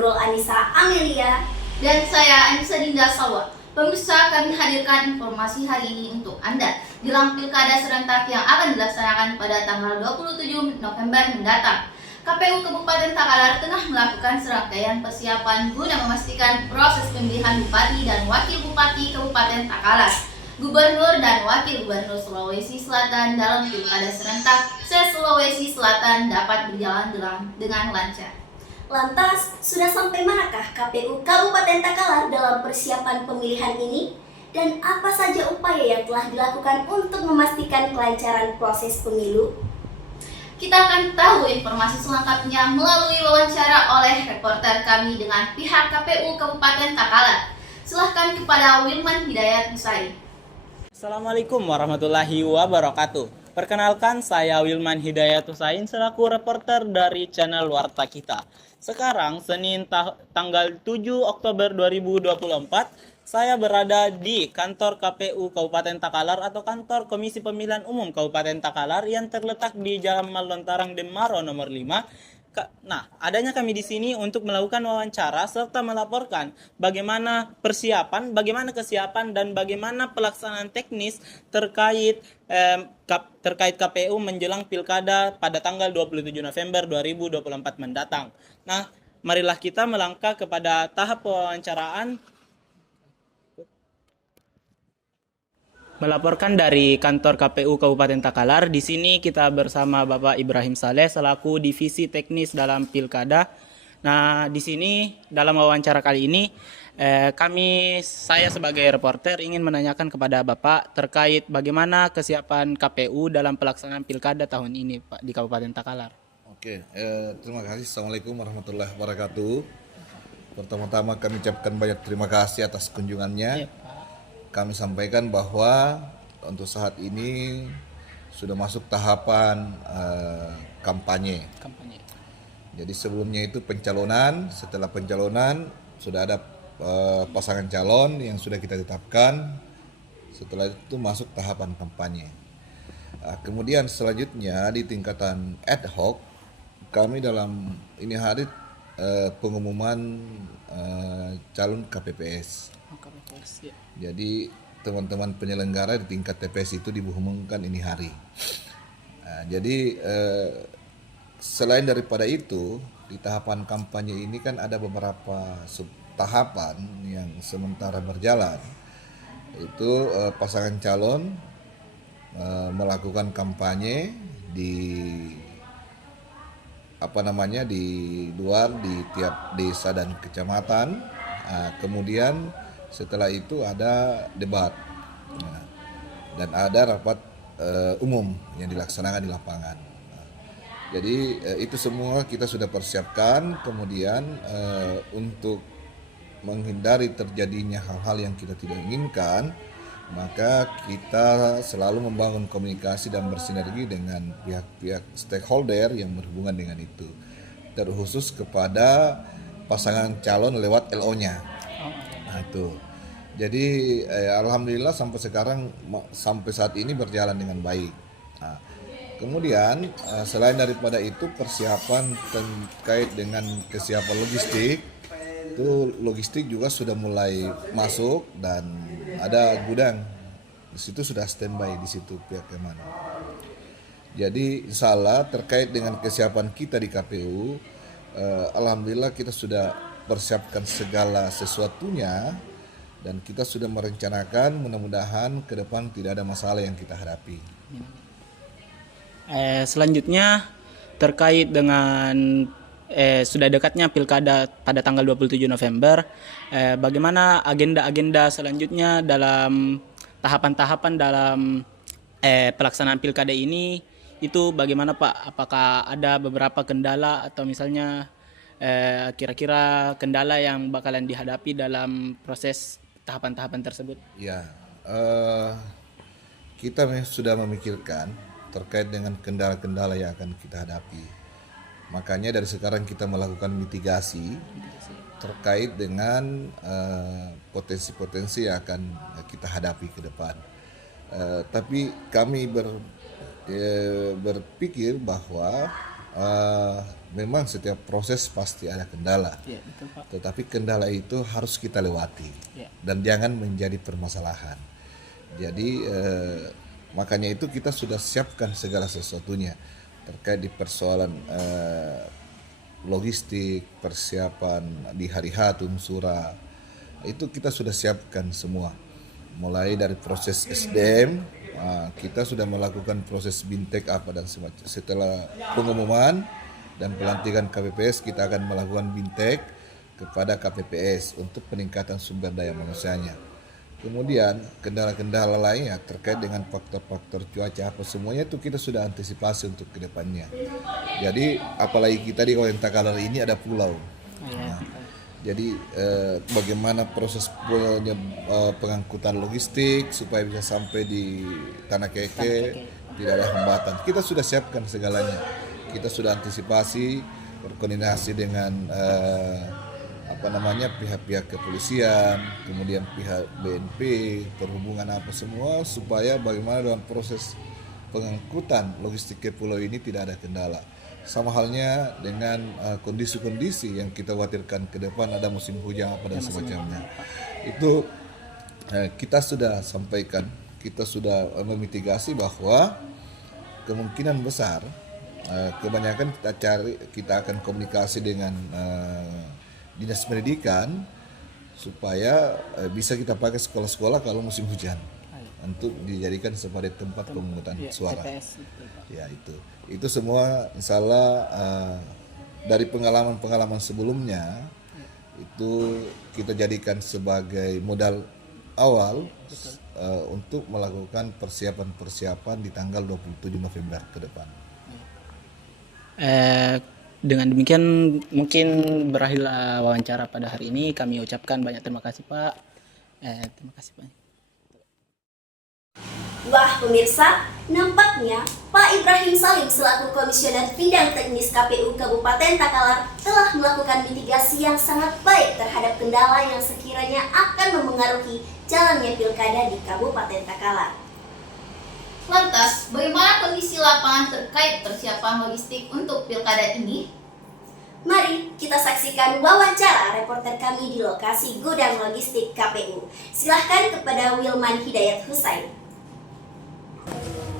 Nurul Anissa Amelia. Dan saya Anissa Dinda Salwa. Pemirsa, kami hadirkan informasi hari ini untuk Anda jelang Pilkada serentak yang akan dilaksanakan pada tanggal 27 November mendatang. KPU Kabupaten Takalar tengah melakukan serangkaian persiapan guna memastikan proses pemilihan Bupati dan Wakil Bupati Kabupaten Takalar, Gubernur dan Wakil Gubernur Sulawesi Selatan dalam Pilkada serentak se-Sulawesi Selatan dapat berjalan dengan lancar. Lantas, sudah sampai manakah KPU Kabupaten Takalar dalam persiapan pemilihan ini? Dan apa saja upaya yang telah dilakukan untuk memastikan kelancaran proses pemilu? Kita akan tahu informasi selengkapnya melalui wawancara oleh reporter kami dengan pihak KPU Kabupaten Takalar. Silahkan kepada Wilman Hidayat Husain. Assalamualaikum warahmatullahi wabarakatuh. Perkenalkan, saya Wilman Hidayat Husain selaku reporter dari channel Warta Kita. Sekarang Senin tanggal 7 Oktober 2024, saya berada di kantor KPU Kabupaten Takalar atau kantor Komisi Pemilihan Umum Kabupaten Takalar yang terletak di Jalan Malontarang Demaro nomor 5. Nah, adanya kami di sini untuk melakukan wawancara serta melaporkan bagaimana persiapan, bagaimana kesiapan dan bagaimana pelaksanaan teknis terkait KPU menjelang Pilkada pada tanggal 27 November 2024 mendatang. Nah, marilah kita melangkah kepada tahap wawancaraan. Melaporkan dari kantor KPU Kabupaten Takalar, di sini kita bersama Bapak Ibrahim Saleh selaku divisi teknis dalam Pilkada. Nah, di sini dalam wawancara kali ini saya sebagai reporter ingin menanyakan kepada Bapak terkait bagaimana kesiapan KPU dalam pelaksanaan Pilkada tahun ini, Pak, di Kabupaten Takalar. Oke, terima kasih. Assalamualaikum warahmatullahi wabarakatuh. Pertama-tama kami ucapkan banyak terima kasih atas kunjungannya. Kami sampaikan bahwa untuk saat ini sudah masuk tahapan kampanye. Jadi sebelumnya itu pencalonan, setelah pencalonan sudah ada pasangan calon yang sudah kita tetapkan. Setelah itu masuk tahapan kampanye. Kemudian selanjutnya di tingkatan ad hoc kami dalam ini hari pengumuman calon KPPS. Jadi teman-teman penyelenggara di tingkat TPS itu diumumkan ini hari. Jadi selain daripada itu di tahapan kampanye ini kan ada beberapa tahapan yang sementara berjalan. Itu pasangan calon melakukan kampanye di di luar di tiap desa dan kecamatan. Kemudian setelah itu ada debat dan ada rapat umum yang dilaksanakan di lapangan. Jadi itu semua kita sudah persiapkan. Kemudian untuk menghindari terjadinya hal-hal yang kita tidak inginkan, maka kita selalu membangun komunikasi dan bersinergi dengan pihak-pihak stakeholder yang berhubungan dengan itu, terkhusus kepada pasangan calon lewat LO-nya. Nah itu. Jadi alhamdulillah sampai sekarang, sampai saat ini berjalan dengan baik. Nah, kemudian selain daripada itu persiapan terkait dengan kesiapan logistik, itu logistik juga sudah mulai masuk dan ada gudang. Di situ sudah standby di situ pihak Kemenlu. Jadi insya Allah terkait dengan kesiapan kita di KPU, alhamdulillah kita sudah persiapkan segala sesuatunya dan kita sudah merencanakan mudah-mudahan ke depan tidak ada masalah yang kita hadapi. Selanjutnya terkait dengan sudah dekatnya Pilkada pada tanggal 27 November, bagaimana agenda-agenda selanjutnya dalam tahapan-tahapan dalam pelaksanaan Pilkada ini, itu bagaimana Pak? Apakah ada beberapa kendala atau misalnya kira-kira kendala yang bakalan dihadapi dalam proses tahapan-tahapan tersebut? Ya, kita sudah memikirkan terkait dengan kendala-kendala yang akan kita hadapi. Makanya dari sekarang kita melakukan mitigasi terkait dengan potensi-potensi yang akan kita hadapi ke depan. Tapi kami berpikir bahwa memang setiap proses pasti ada kendala. Ya, betul Pak. Tetapi kendala itu harus kita lewati Ya. dan jangan menjadi permasalahan. Jadi makanya itu kita sudah siapkan segala sesuatunya terkait di persoalan logistik, persiapan di hari H Tunsura. Itu kita sudah siapkan semua. Mulai dari proses SDM, kita sudah melakukan proses bintek apa dan semacam. Setelah pengumuman dan pelantikan KPPS, kita akan melakukan bintek kepada KPPS untuk peningkatan sumber daya manusianya. Kemudian kendala-kendala lainnya terkait dengan faktor-faktor cuaca apa semuanya itu kita sudah antisipasi untuk kedepannya. Jadi apalagi kita di Kabupaten Takalar ini ada pulau. Nah, jadi bagaimana proses pengangkutan logistik supaya bisa sampai di Tanah Keke tidak ada hambatan. Kita sudah siapkan segalanya. Kita sudah antisipasi, berkoordinasi dengan pihak-pihak kepolisian, kemudian pihak BNP, perhubungan apa semua supaya bagaimana dalam proses pengangkutan logistik ke pulau ini tidak ada kendala. Sama halnya dengan kondisi-kondisi yang kita khawatirkan ke depan ada musim hujan apa dan semacamnya. Itu kita sudah sampaikan, kita sudah memitigasi bahwa kemungkinan besar kebanyakan kita akan komunikasi dengan Dinas Pendidikan supaya bisa kita pakai sekolah-sekolah kalau musim hujan untuk dijadikan sebagai tempat pemungutan suara. Ya itu semua insya Allah dari pengalaman-pengalaman sebelumnya itu kita jadikan sebagai modal awal untuk melakukan persiapan-persiapan di tanggal 27 November ke depan. Dengan demikian mungkin berakhirlah wawancara pada hari ini. Kami ucapkan banyak terima kasih Pak. Terima kasih Pak. Wah pemirsa, nampaknya Pak Ibrahim Salim selaku Komisioner Bidang Teknis KPU Kabupaten Takalar telah melakukan mitigasi yang sangat baik terhadap kendala yang sekiranya akan memengaruhi jalannya pilkada di Kabupaten Takalar. Lantas, bagaimana kondisi lapangan terkait persiapan logistik untuk pilkada ini? Mari kita saksikan wawancara reporter kami di lokasi gudang logistik KPU. Silahkan kepada Wilman Hidayat Husain.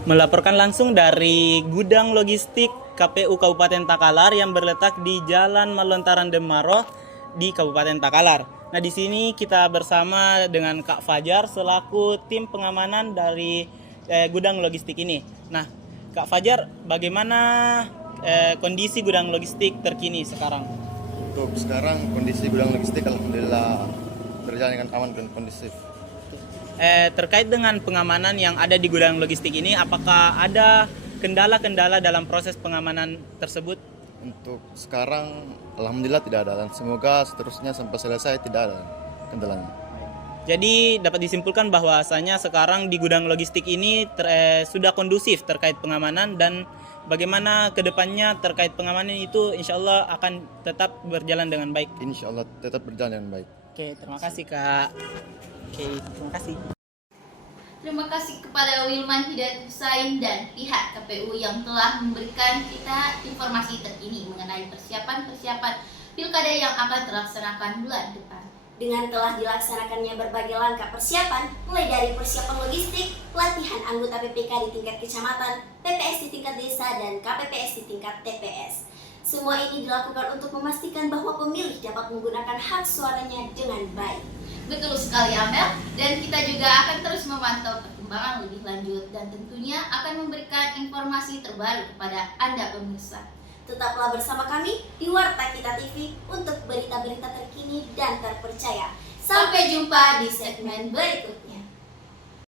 Melaporkan langsung dari gudang logistik KPU Kabupaten Takalar yang berletak di Jalan Malontaran Demaroh di Kabupaten Takalar. Nah, di sini kita bersama dengan Kak Fajar selaku tim pengamanan dari gudang logistik ini. Nah, Kak Fajar, bagaimana kondisi gudang logistik terkini sekarang? Untuk sekarang kondisi gudang logistik alhamdulillah berjalan dengan aman dan kondusif. Terkait dengan pengamanan yang ada di gudang logistik ini, apakah ada kendala-kendala dalam proses pengamanan tersebut? Untuk sekarang alhamdulillah tidak ada dan semoga seterusnya sampai selesai tidak ada kendalanya. Jadi dapat disimpulkan bahwasanya sekarang di gudang logistik ini sudah kondusif terkait pengamanan, dan bagaimana kedepannya terkait pengamanan itu insya Allah akan tetap berjalan dengan baik. Insya Allah tetap berjalan dengan baik. Oke, terima kasih Kak. Oke, terima kasih. Terima kasih kepada Wilman Hidayat Husain dan pihak KPU yang telah memberikan kita informasi terkini mengenai persiapan-persiapan pilkada yang akan terlaksanakan bulan depan. Dengan telah dilaksanakannya berbagai langkah persiapan, mulai dari persiapan logistik, pelatihan anggota PPK di tingkat kecamatan, PPS di tingkat desa, dan KPPS di tingkat TPS. Semua ini dilakukan untuk memastikan bahwa pemilih dapat menggunakan hak suaranya dengan baik. Betul sekali Amel, dan kita juga akan terus memantau perkembangan lebih lanjut dan tentunya akan memberikan informasi terbaru kepada Anda pemirsa. Tetaplah bersama kami di Warta Kita TV untuk berita-berita terkini dan terpercaya. Sampai jumpa di segmen berikutnya.